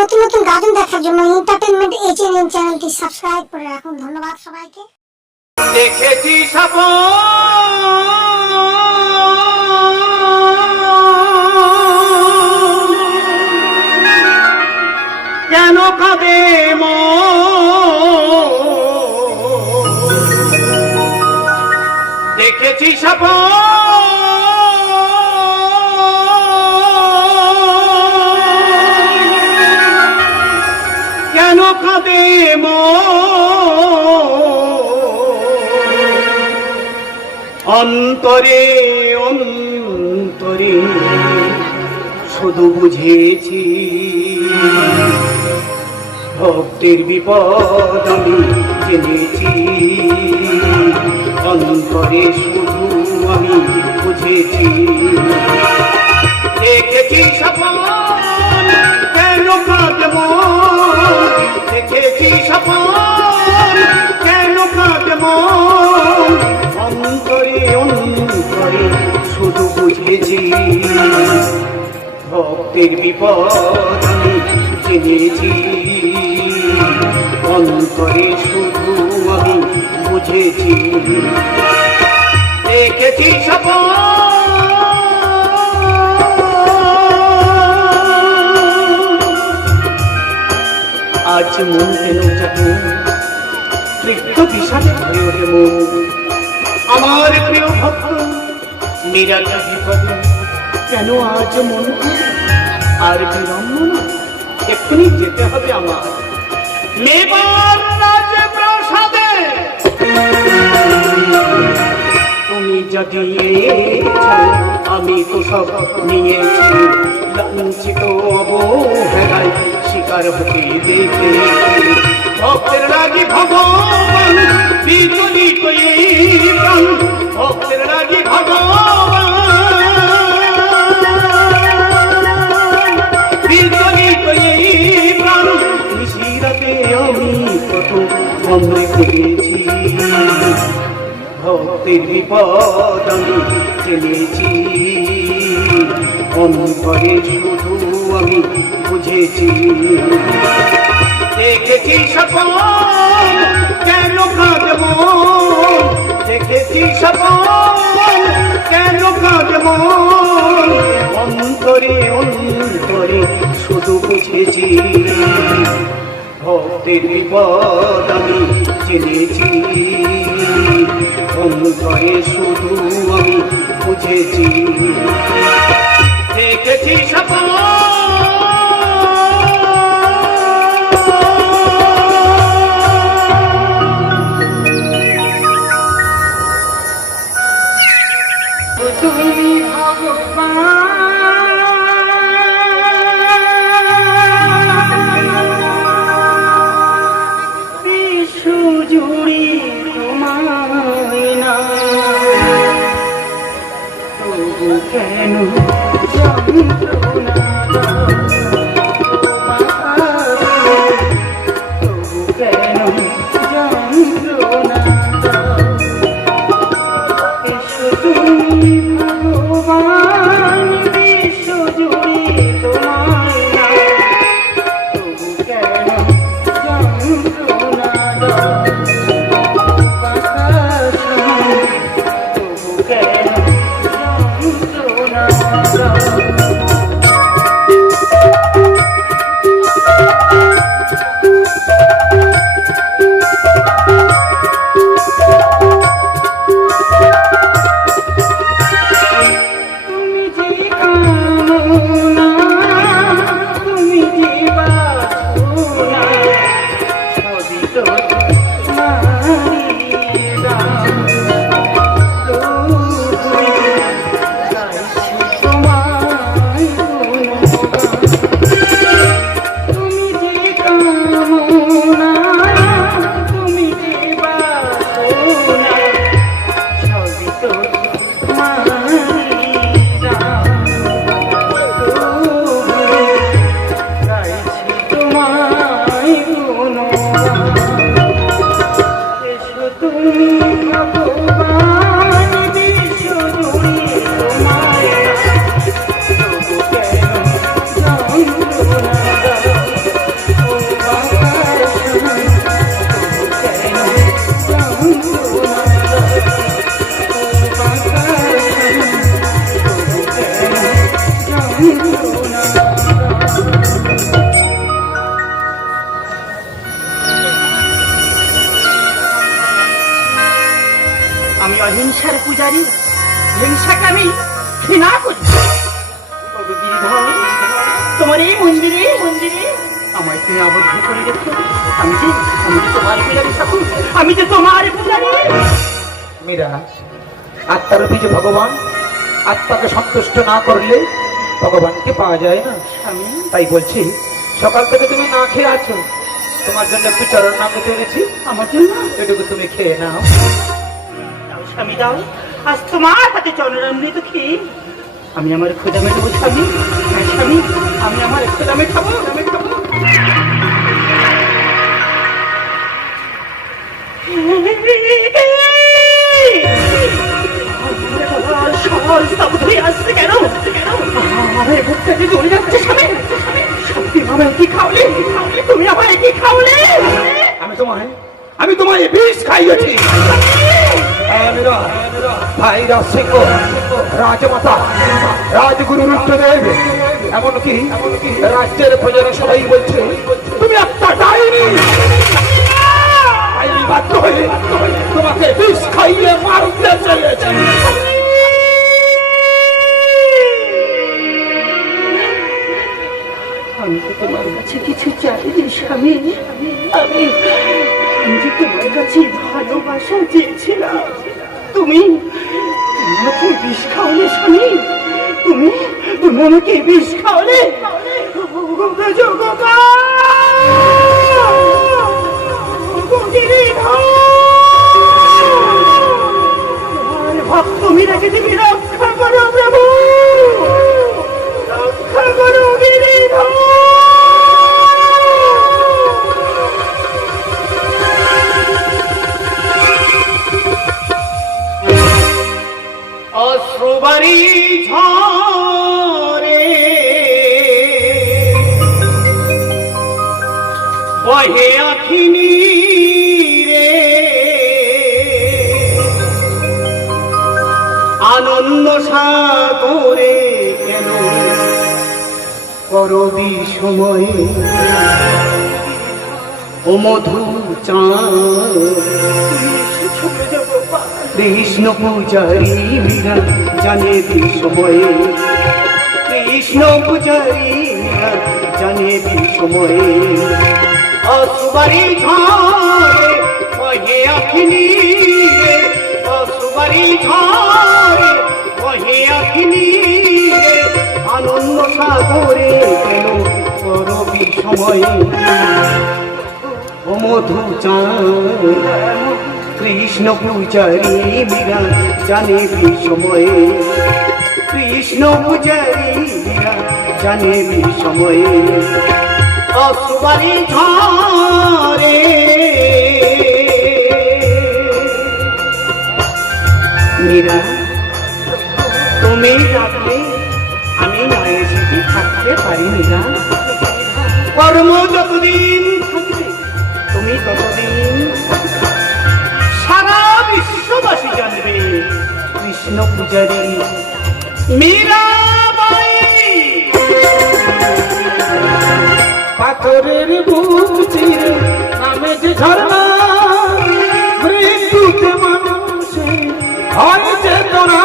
নতুন নতুন গাজন দেখার জন্য এন্টারটেইনমেন্ট এইচএনএন চ্যানেলটি সাবস্ক্রাইব করে রাখুন। ধন্যবাদ সবাইকে। দেখেছি স্বপ্ন কেন কাঁদে দেখেছি স্বপ্ন কেন কাঁদে অন্তরে অন্তরে শুধু বুঝেছি ভক্তের বিপদ আমি জেনেছি। অন্তরে শুধু আমি বুঝেছি দেখেছি স্বপ্ন কেন কাঁদব দেখেছি স্বপ্ন কেন কাঁদব অন্তরে অন্তরে শুধু বুঝেছি ভক্তের বিপদ আমি জেনেছি। অন্তরে শুধু আমি বুঝেছি দেখেছি স্বপ্ন আজ মন কেন যাবো রিক্ত বিষাদে ভরে ওঠে মন। আমার প্রিয় ভক্ত নিরালা বিপদ কেন আজ মন আর বিলম্ব না, এক্ষুনি যেতে হবে আমার মেবার রাজপ্রাসাদে। তুমি যা দিয়েছ আমি তো সব নিয়েছি, লাঞ্ছিত অবহেলায় শিকার হতে দেখে ভক্তের রাজি ভগবান বিচলিত এই প্রাণ। ভক্তের রাজি ভগবান বিচলিত এই প্রাণ। নিশিরাতে আমি কত মনে করেছি ভক্তের বিপদ আমি জেনেছি। অন্তরে শুধু আমি বুঝেছি দেখেছি স্বপ্ন কেন কাঁদব দেখেছি স্বপ্ন কেন কাঁদব অন্তরে অন্তরে শুধু বুঝেছি ভক্তের বিপদ আমি জেনেছি। অন্তরে শুধু আমি বুঝেছি দেখেছি স্বপ্ন তুমি ভগবান বিশ্ব জুড়ে তোমায় না তবু কেন যন্ত্রণা পূজারি হিংসাকে আমি ঘৃণা করি। তবে গিরিধর, তোমার এই মন্দিরে আমায় তুমি আবদ্ধ করে রেখো। আমি যে তোমার পূজারি ঠাকুর, আমি যে তোমার পূজারি। মীরা, আত্মার যে ভগবান, আত্মাকে সন্তুষ্ট না করলে ভগবানকে পাওয়া যায় না। স্বামী, তাই বলছি, সকাল থেকে তুমি না খেয়ে আছো, তোমার জন্য একটু চরণ নাম এনেছি, আমার জন্য এটুকু তুমি খেয়ে নাও। দাও স্বামী, দাও। আজ তোমার হাতে চরণামৃত খেয়ে আমি আমার ক্ষুধা মেটাবো স্বামী। হ্যাঁ স্বামী, আমি আমার ক্ষুধা মেটাবো। আসছে কেন? আমার বুকটা যে জ্বলে যাচ্ছে স্বামী। সত্যি আমায় কি খাওয়ালে? তুমি আমায় কি খাওয়ালে? আমি তোমায় বিষ খাইয়েছি। মীরা, ভাই রাজ সিংহ, রাজমাতা, রাজগুরু রুদ্রদেব, এমনকি রাজ্যের প্রজারা সবাই বলছে তুমি একটা ডাইনি। আমি বাধ্য হয়ে তোমাকে বিষ খাইয়ে মারতে চলেছি। আমি তো তোমার কাছে কিছু চাইনি স্বামী। আমি যে তোমার কাছে ভালোবাসা চেয়েছিলাম। তুমি আমাকে বিষ খাওয়ালে স্বামী। তুমি আমাকে বিষ খাওয়ালে। ভক্ত মীরাকে তুমি রক্ষা করো প্রভু, রক্ষা করো গিরিধর। অশ্রুবারি ঝরে বহে আখিনী রে, আনন্দ সাগরে কেন করবি সময় ও মধু চাঁদ। কৃষ্ণ পূজারি মীরা জানে বিষময়ে, কৃষ্ণ পূজারি মীরা জানে বিষময়ে। অশ্রুবারি ঝরে বহে আখিনী রে, অশ্রুবারি ঝরে বহে আখিনী রে, আনন্দ সাগরে কেন করবি সময় ও মধু চাঁদ। কৃষ্ণ পূজারি মীরা জানে বিষময়ে, কৃষ্ণ পূজারি মীরা জানে বিষময়ে। অশ্রুবারি ঝরে। মীরা, তুমি রাখলে আমি না এসে থাকতে পারি মীরা। কর্ম যতদিন থাকবে তুমি ততদিন সারা বিশ্ববাসী জানবে কৃষ্ণ পূজারি মীরাবাই। পাথরের বুক চিরে নামে যে ঝরনা, মৃত্যুতে মানুষের হয় চেতনা।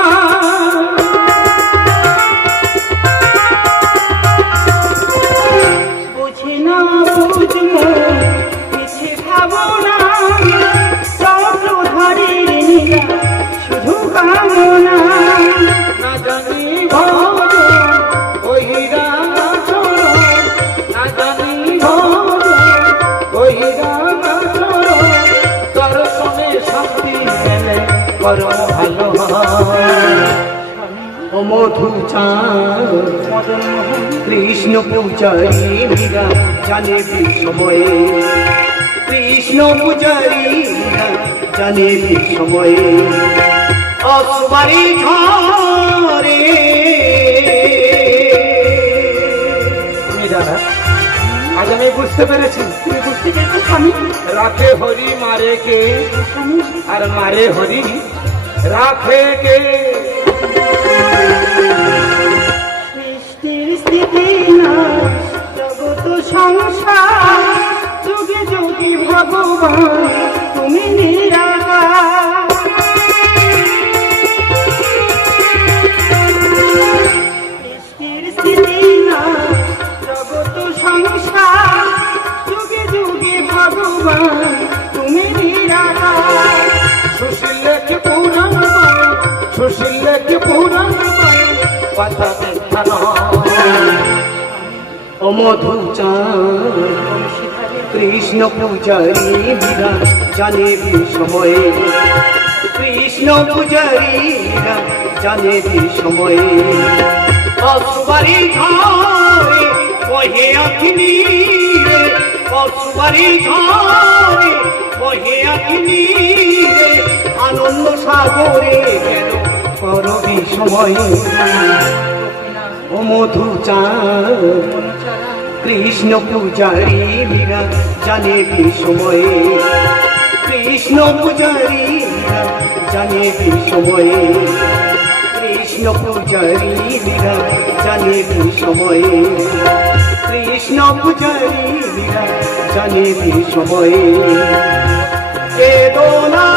বুঝি না বুঝবো পিছে খাবো না, চক্রধারী শুধু কামনা। না জানি ভজন ওই রামাচরণ, না জানি ভজন ওই রামাচরণ। দর্শনে শান্তি পেলে পরম ভালো হয়। ও মধু চাঁদ কৃষ্ণ পূজারি মীরা জানে বিষময়ে, কৃষ্ণ পূজারি মীরা জানে বিষময়ে। অশ্রুবারি ঝরে। মীরা, আজ আমি বুঝতে পেরেছি, তুমি বুঝতে পেরেছো স্বামী? রাখে হরি মারে কে, স্বামী, আর মারে হরি রাখে কে। সৃষ্টির স্থিতি নাশ জগত সংসার, যুগে যুগে ভগবান তুমি নিরাকার। ও মধুচাঁদ কৃষ্ণ পূজারি মীরা জানে সময়ে কৃষ্ণ পূজারি মীরা জানে সময়ে অসুবারি ঝরে বহে আখিনী রে অসুবারি ঝরে বহে আখিনী রে আনন্দ সাগরে গেল করবি সময়ে ও মধুচাঁদ কৃষ্ণ পূজারি মীরা জানে সময়ে কৃষ্ণ পূজারি মীরা জানে সময়ে কৃষ্ণ পূজারি মীরা জানে সময়ে কৃষ্ণ পূজারি মীরা জানে সময়ে বেদনা